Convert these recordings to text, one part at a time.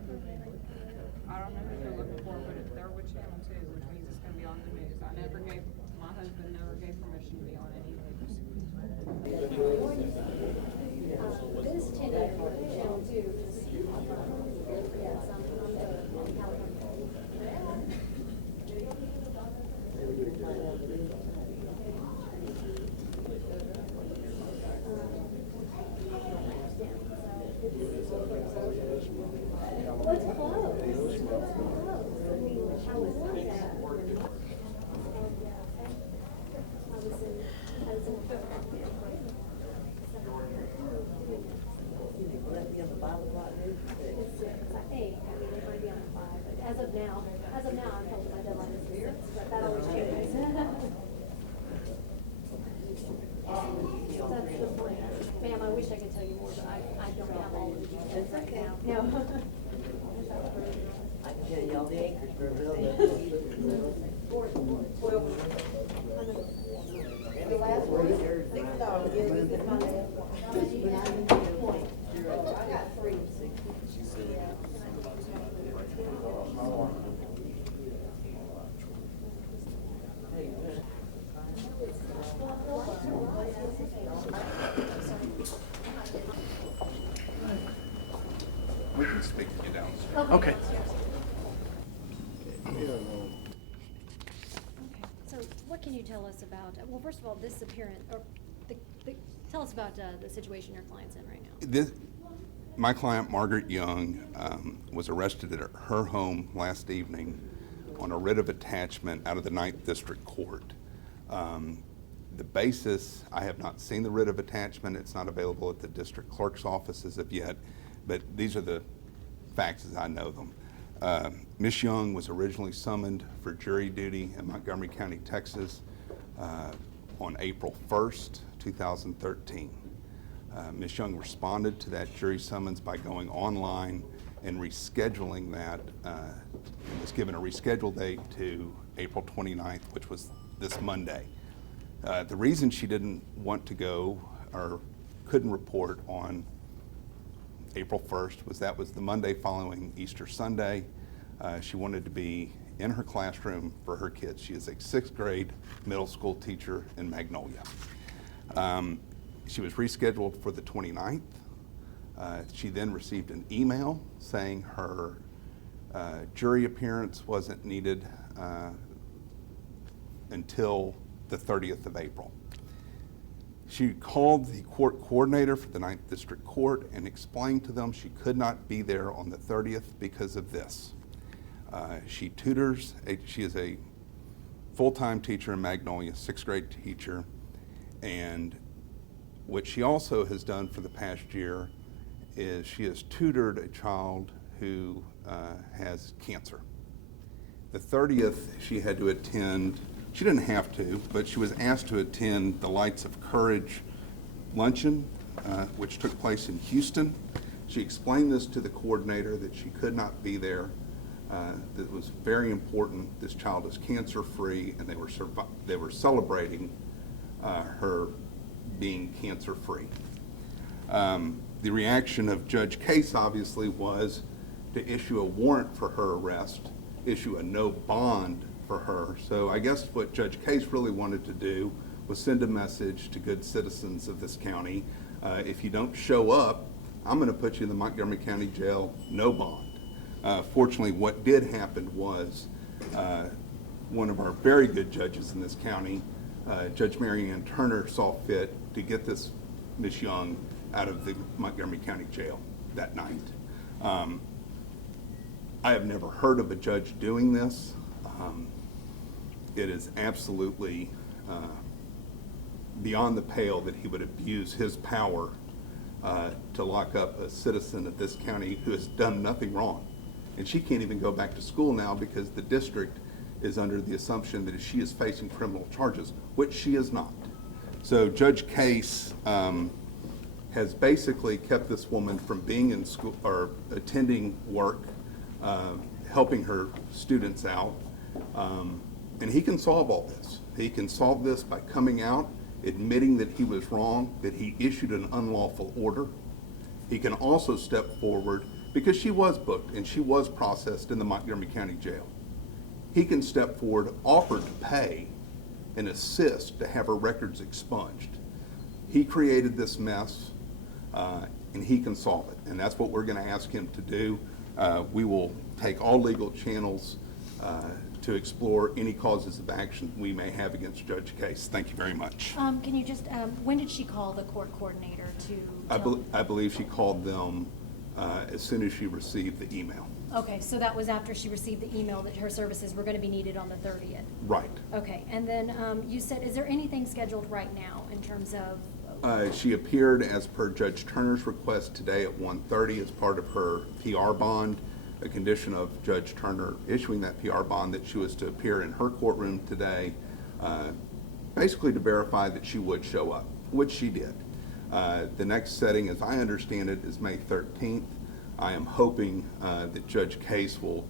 I don't know who they're looking for, but they're with Channel 2, which means it's gonna be on the news. My husband never gave permission to be on any news. This tenant for Channel 2 is, yes, I'm the California. What's close? What's close? I mean, I was like that. Let me on the Bible block, dude. It's 6, I think. I mean, it might be on 5, but as of now, I'm told my deadline is 6, but that always changes. That's the point. Ma'am, I wish I could tell you more, but I don't have all the details right now. No. I can tell you all the anchors for a bill. The last one, $6. Yeah, this is my last one. How many you have? I got 3. We can speak to you down. Okay. So what can you tell us about, well, first of all, this appearance, or tell us about the situation your client's in right now. My client, Margaret Young, was arrested at her home last evening on a writ of attachment out of the 9th District Court. The basis, I have not seen the writ of attachment. It's not available at the district clerk's office as of yet, but these are the facts as I know them. Ms. Young was originally summoned for jury duty in Montgomery County, Texas on April 1st, 2013. Ms. Young responded to that jury summons by going online and rescheduling that. Was given a rescheduled date to April 29th, which was this Monday. The reason she didn't want to go or couldn't report on April 1st was that was the Monday following Easter Sunday. She wanted to be in her classroom for her kids. She is a 6th grade middle school teacher in Magnolia. She was rescheduled for the 29th. She then received an email saying her jury appearance wasn't needed until the 30th of April. She called the court coordinator for the 9th District Court and explained to them she could not be there on the 30th because of this. She tutors, she is a full-time teacher in Magnolia, 6th grade teacher, and what she also has done for the past year is she has tutored a child who has cancer. The 30th she had to attend, she didn't have to, but she was asked to attend the Lights of Courage luncheon, which took place in Houston. She explained this to the coordinator that she could not be there. That it was very important. This child is cancer-free, and they were celebrating her being cancer-free. The reaction of Judge Case obviously was to issue a warrant for her arrest, issue a no bond for her. So I guess what Judge Case really wanted to do was send a message to good citizens of this county. If you don't show up, I'm going to put you in the Montgomery County Jail, no bond. Fortunately, what did happen was one of our very good judges in this county, Judge Mary Ann Turner, saw fit to get this Ms. Young out of the Montgomery County Jail that night. I have never heard of a judge doing this. It is absolutely beyond the pale that he would abuse his power to lock up a citizen of this county who has done nothing wrong. And she can't even go back to school now because the district is under the assumption that she is facing criminal charges, which she is not. So Judge Case has basically kept this woman from being in school or attending work, helping her students out. And he can solve all this. He can solve this by coming out, admitting that he was wrong, that he issued an unlawful order. He can also step forward because she was booked and she was processed in the Montgomery County Jail. He can step forward, offer to pay, and assist to have her records expunged. He created this mess, and he can solve it, and that's what we're going to ask him to do. We will take all legal channels to explore any causes of action we may have against Judge Case. Thank you very much. Can you just, when did she call the court coordinator to? I believe she called them as soon as she received the email. Okay, so that was after she received the email that her services were going to be needed on the 30th? Right. Okay, and then you said, is there anything scheduled right now in terms of? She appeared as per Judge Turner's request today at 1:30 as part of her PR bond, a condition of Judge Turner issuing that PR bond that she was to appear in her courtroom today, basically to verify that she would show up, which she did. The next setting, as I understand it, is May 13th. I am hoping that Judge Case will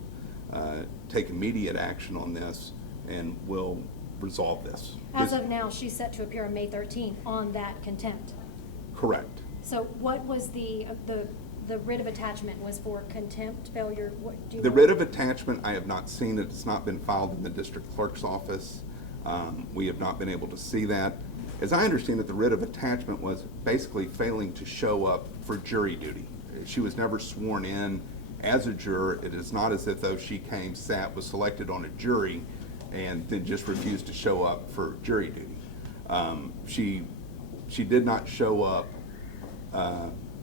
take immediate action on this and will resolve this. As of now, she's set to appear on May 13th on that contempt. Correct. So what was the writ of attachment was for contempt failure? What do you The know? writ of attachment, I have not seen it. It's not been filed in the district clerk's office. We have not been able to see that. As I understand it, the writ of attachment was basically failing to show up for jury duty. She was never sworn in as a juror. It is not as if though she came, sat, was selected on a jury, and then just refused to show up for jury duty. She did not show up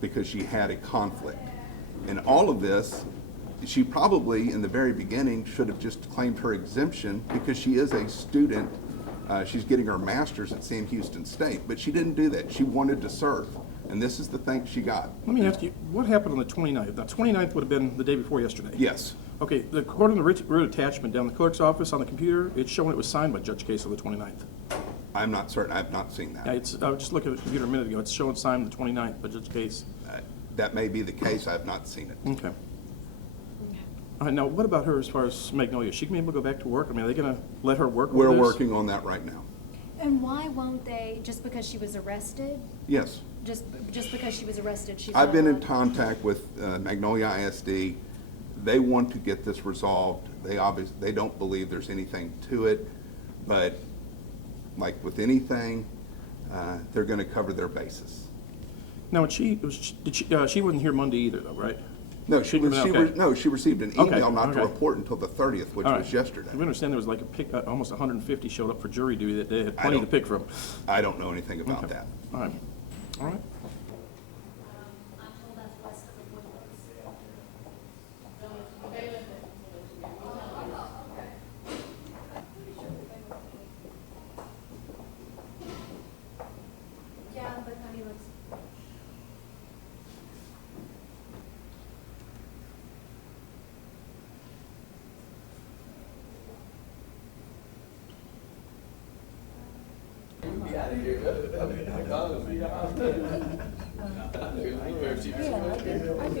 because she had a conflict. And all of this, she probably, in the very beginning, should have just claimed her exemption because she is a student. She's getting her master's at Sam Houston State, but she didn't do that. She wanted to serve, and this is the thanks she got. Let me ask you, what happened on the 29th? Now, 29th would have been the day before yesterday. Yes. Okay, according to the writ attachment down the clerk's office on the computer, it's showing it was signed by Judge Case on the 29th. I'm not certain. I've not seen that. Yeah, I was just looking at the computer a minute ago. It's showing signed the 29th by Judge Case. That may be the case. I have not seen it. Okay. All right, now, what about her as far as Magnolia? She can be able to go back to work? I mean, are they going to let her work We're over this? working on that right now. And why won't they, just because she was arrested? Yes. Just because she was arrested, she's I've not been in allowed- contact with Magnolia ISD. They want to get this resolved. They don't believe there's anything to it, but like with anything, they're going to cover their bases. Now, she wasn't here Monday either, though, right? No, she received an Okay, email not to okay. report until the 30th, which All was right. yesterday. We understand there was like almost 150 showed up for jury duty that day. Had plenty to pick from. I don't know anything about Okay. that. All right. All right. Yeah, but I mean, let's.